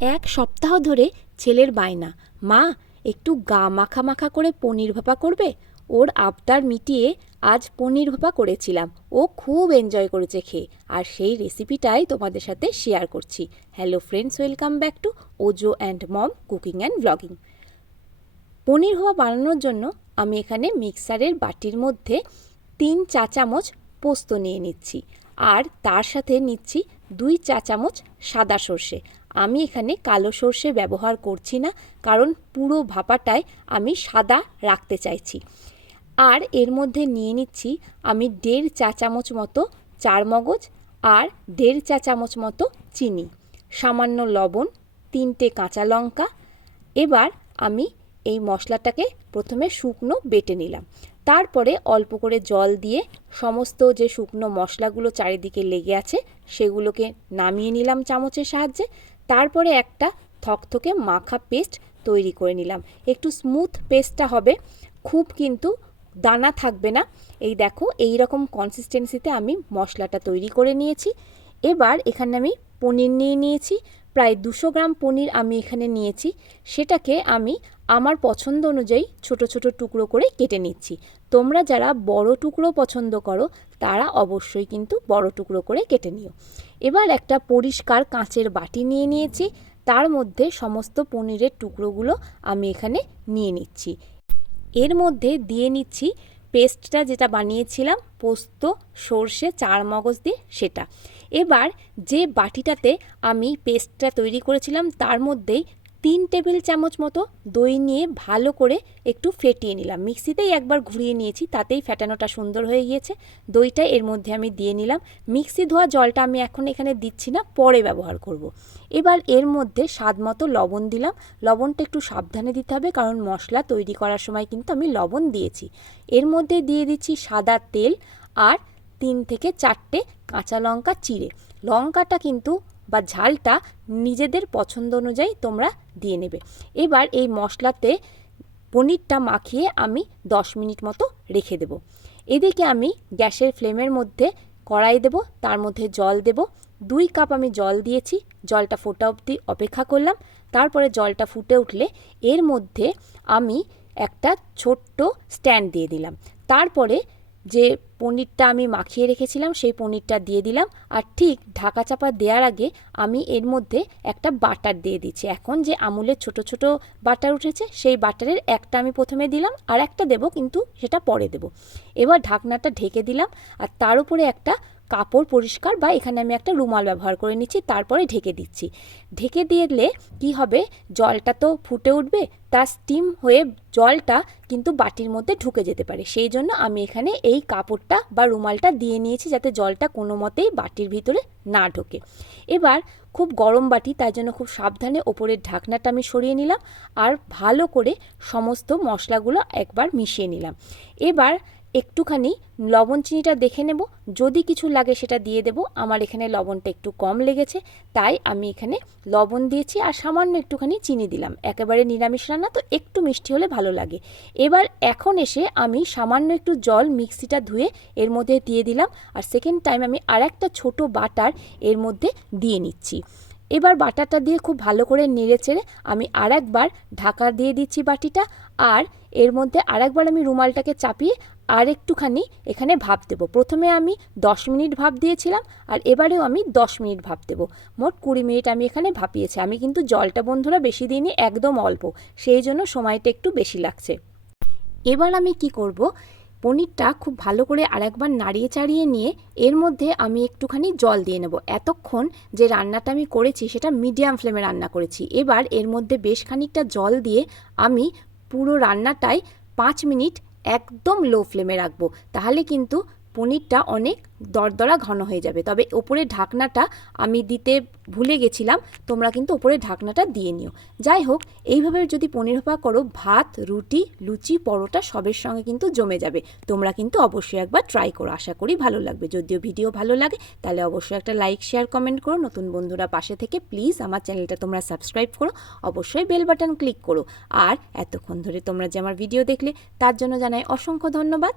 এক সপ্তাহ ধরে ছেলের বায়না। মা, একটু গা মাখা মাখা করে পনির ভাপা করবে? ওর আবদার মিটিয়ে আজ পনির ভাপা করেছিলাম। ও খুব এনজয় করেছে খেয়ে। আর সেই রেসিপিটাই তোমাদের সাথে শেয়ার করছি। Hello friends welcome back to Ojo and mom cooking and blogging paneer bhapa বানানোর জন্য আমি এখানে মিক্সারের বাটির মধ্যে তিন চা চামচ পোস্ত নিয়ে নিচ্ছি। আর তার সাথে নিচ্ছি দুই চা চামচ সাদা সর্ষে। আমি এখানে কালো সর্ষে ব্যবহার করছি না, কারণ পুরো ভাপাটায় আমি সাদা রাখতে চাইছি। আর এর মধ্যে নিয়ে নিচ্ছি আমি দেড় চা চামচ মতো চার মগজ আর দেড় চা চামচ মতো চিনি, সামান্য লবণ, তিনটে কাঁচা লঙ্কা। এবার আমি এই মশলাটাকে প্রথমে শুকনো বেটে নিলাম। তারপরে অল্প করে জল দিয়ে সমস্ত যে শুকনো মশলাগুলো চারিদিকে লেগে আছে, সেগুলোকে নামিয়ে নিলাম চামচের সাহায্যে। তারপরে একটা থকথকে মাখা পেস্ট তৈরি করে নিলাম। একটু স্মুথ পেস্টটা হবে, খুব কিন্তু দানা থাকবে না। এই দেখো এই রকম কনসিস্টেন্সিতে আমি মশলাটা তৈরি করে নিয়েছি। এবার এখানে আমি পনির নিয়ে নিয়েছি, প্রায় দুশো গ্রাম পনির আমি এখানে নিয়েছি। সেটাকে আমি আমার পছন্দ অনুযায়ী ছোট ছোট টুকরো করে কেটে নিচ্ছি। তোমরা যারা বড় টুকরো পছন্দ করো, তারা অবশ্যই কিন্তু বড় টুকরো করে কেটে নিও। এবার একটা পরিষ্কার কাঁচের বাটি নিয়ে নিয়েছি, তার মধ্যে সমস্ত পনিরের টুকরোগুলো আমি এখানে নিয়ে নিচ্ছি। এর মধ্যে দিয়ে নিচ্ছি পেস্টটা যেটা বানিয়েছিলাম, পোস্ত, সর্ষে চার মগজ দিয়ে সেটা। এবার যে বাটিটাতে আমি পেস্টটা তৈরি করেছিলাম, তার মধ্যেই তিন টেবিল চামচ মতো দই নিয়ে ভালো করে একটু ফেটিয়ে নিলাম। মিক্সিতেই একবার ঘুরিয়ে নিয়েছি, তাতেই ফেটানোটা সুন্দর হয়ে গিয়েছে। দইটা এর মধ্যে আমি দিয়ে নিলাম। মিক্সি ধোয়া জলটা আমি এখন এখানে দিচ্ছি না, পরে ব্যবহার করব। এবার এর মধ্যে স্বাদ মতো লবণ দিলাম। লবণটা একটু সাবধানে দিতে হবে, কারণ মশলা তৈরি করার সময় কিন্তু আমি লবণ দিয়েছি। এর মধ্যে দিয়ে দিচ্ছি সাদা তেল আর তিন থেকে চারটে কাঁচা লঙ্কা চিড়ে। লঙ্কাটা কিন্তু বা ঝালটা নিজেদের পছন্দ অনুযায়ী তোমরা দিয়ে নেবে। এবার এই মশলাতে পনিরটা মাখিয়ে আমি দশ মিনিট মতো রেখে দেব। এদিকে আমি গ্যাসের ফ্লেমের মধ্যে কড়াই দেব, তার মধ্যে জল দেব। দুই কাপ আমি জল দিয়েছি, জলটা ফোটা অবধি অপেক্ষা করলাম। তারপরে জলটা ফুটে উঠলে এর মধ্যে আমি একটা ছোট্ট স্ট্যান্ড দিয়ে দিলাম। তারপরে যে পনিরটা আমি মাখিয়ে রেখেছিলাম, সেই পনিরটা দিয়ে দিলাম। আর ঠিক ঢাকা চাপা দেওয়ার আগে আমি এর মধ্যে একটা বাটার দিয়ে দিচ্ছি। এখন যে আমুলের ছোট ছোট বাটার উঠেছে, সেই বাটারের একটা আমি প্রথমে দিলাম আর একটা দেবো কিন্তু সেটা পরে দেবো। এবার ঢাকনাটা ঢেকে দিলাম আর তার উপরে একটা কাপড় পরিষ্কার বা এখানে আমি একটা রুমাল ব্যবহার করে নিচ্ছি, তারপরে ঢেকে দিচ্ছি। ঢেকে দিলে কি হবে? জলটা তো ফুটে উঠবে, তা স্টিম হয়ে জলটা কিন্তু বাটির মধ্যে ঢুকে যেতে পারে। সেই জন্য আমি এখানে এই কাপড়টা বা রুমালটা দিয়ে নিয়েছি যাতে জলটা কোনো মতেই বাটির ভিতরে না ঢোকে। এবার খুব গরম বাটি তাই জন্য খুব সাবধানে ওপরের ঢাকনাটা আমি সরিয়ে নিলাম আর ভালো করে সমস্ত মশলাগুলো একবার মিশিয়ে নিলাম। এবার একটুখানি লবণ চিনিটা দেখে নেব। যদি কিছু লাগে সেটা দিয়ে দেব। আমার এখানে লবণটা একটু কম লেগেছে, তাই আমি এখানে লবণ দিয়েছি আর সামান্য একটুখানি চিনি দিলাম। একেবারে নিরামিষ রান্না, তো একটু মিষ্টি হলে ভালো লাগে। এবার এখন এসে আমি সামান্য একটু জল মিক্সিটা ধুয়ে এর মধ্যে দিয়ে দিলাম। আর সেকেন্ড টাইম আমি আর একটা ছোটো বাটার এর মধ্যে দিয়ে নিচ্ছি। এবার বাটারটা দিয়ে খুব ভালো করে নেড়ে চেড়ে আমি আর একবার ঢাকা দিয়ে দিচ্ছি বাটিটা আর এর মধ্যে আর একবার আমি রুমালটাকে চাপিয়ে আর একটুখানি এখানে ভাপ দেবো। প্রথমে আমি দশ মিনিট ভাপ দিয়েছিলাম আর এবারেও আমি দশ মিনিট ভাপ দেবো। মোট কুড়ি মিনিট আমি এখানে ভাপিয়েছি। আমি কিন্তু জলটা বন্ধুরা বেশি দিইনি, একদম অল্প। সেই জন্য সময়টা একটু বেশি লাগছে। এবার আমি কি করব? পনিরটা খুব ভালো করে আরেকবার নাড়িয়ে চাড়িয়ে নিয়ে এর মধ্যে আমি একটুখানি জল দিয়ে নেব। এতক্ষণ যে রান্নাটা আমি করেছি সেটা মিডিয়াম ফ্লেমে রান্না করেছি। এবার এর মধ্যে বেশ খানিকটা জল দিয়ে আমি পুরো রান্নাটাই পাঁচ মিনিট একদম লো ফ্লেমে রাখব। তাহলে কিন্তু পনিরটা অনেক দরদরা ঘন হয়ে যাবে। তবে ওপরে ঢাকনাটা আমি দিতে ভুলে গেছিলাম, তোমরা কিন্তু ওপরে ঢাকনাটা দিয়ে নিও। যাই হোক, এইভাবে যদি পনির ভাপা করো, ভাত, রুটি, লুচি, পরোটা সবের সঙ্গে কিন্তু জমে যাবে। তোমরা কিন্তু অবশ্যই একবার ট্রাই করো, আশা করি ভালো লাগবে। যদিও ভিডিও ভালো লাগে, তাহলে অবশ্যই একটা লাইক শেয়ার কমেন্ট করো। নতুন বন্ধুরা পাশে থেকে প্লিজ আমার চ্যানেলটা তোমরা সাবস্ক্রাইব করো। অবশ্যই বেল বাটন ক্লিক করো। আর এতক্ষণ ধরে তোমরা যে আমার ভিডিও দেখলে, তার জন্য জানাই অসংখ্য ধন্যবাদ।